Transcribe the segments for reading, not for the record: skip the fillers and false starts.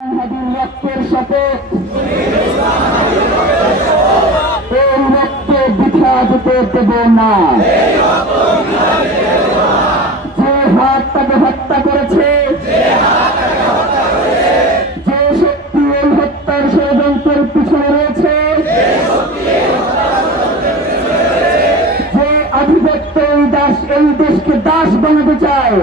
রক্তের সাথে এই রক্ত বৃথা যেতে দেব না। যে হাত তাকে হত্যা করেছে, যে শক্তি এই হত্যার ষড়যন্ত্রের পিছনে রয়েছে, যে আধিপত্য এই দেশকে দাস বানাতে চায়,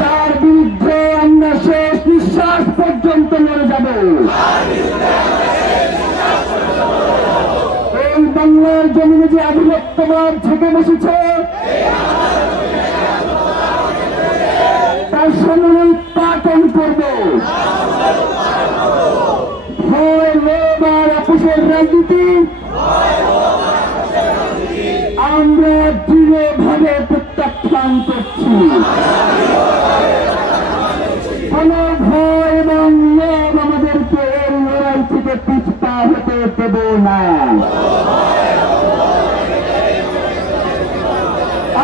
তার বিরুদ্ধে আমরা শেষ নিঃশ্বাস পর্যন্ত লড়ে যাব। এই বাংলার জমিনে যে আধিপত্যবাদ থেকে বসেছে, তার সামনে উৎপাদন করব। ভয়, লোভ আর আপোষের রাজনীতি আমরা দৃঢ়ভাবে প্রত্যাখ্যান করছি। কোন ভয় এবং লোভ আমাদেরকে এই লড়াই থেকে পিছপা হতে দেব না।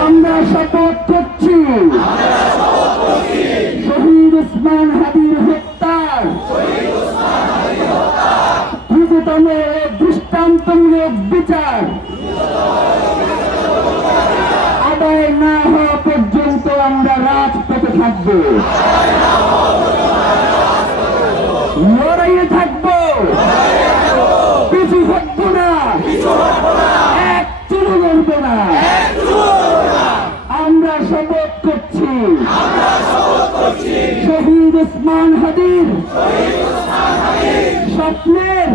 আমরা শপথ করছি শহীদ ওসমান হাদির হত্যার দ্রুততম দৃষ্টান্তমূলক বিচার আদায় না হওয়া পর্যন্ত আমরা রাজপথে থাকবো, লড়াইয়ে থাকবো, পিছু হটবো না, এক চুলো লড়বো না। আমরা শপথ করছি শহীদ ওসমান হাদির স্বপ্নের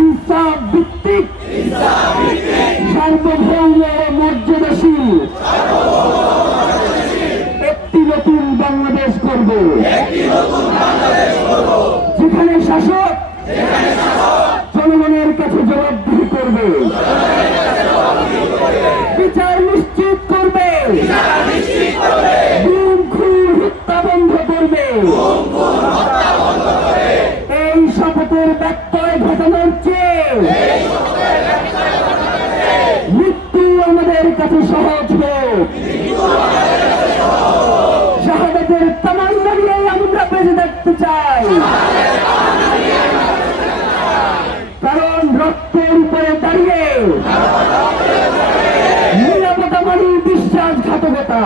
ইনসাফ ভিত্তিক সার্বভৌম মর্যাদাশীল একটি নতুন বাংলাদেশ করব, যেখানে শাসক জনগণের কাছে জবাবদিহি করবে, বিচার নিশ্চিত করবে, গুম খুন হত্যা বন্ধ করবে। এই শপথের ব্যত্যয় ঘটানোর চেয়ে মৃত্যু আমাদের কাছে সহজ হোক। শাহাদাতের তামান্না নিয়ে আমরা বেঁচে থাকতে চাই, কারণ রক্তের উপরে দাঁড়িয়ে নিরাপত্তা মানে বিশ্বাসঘাতকতা।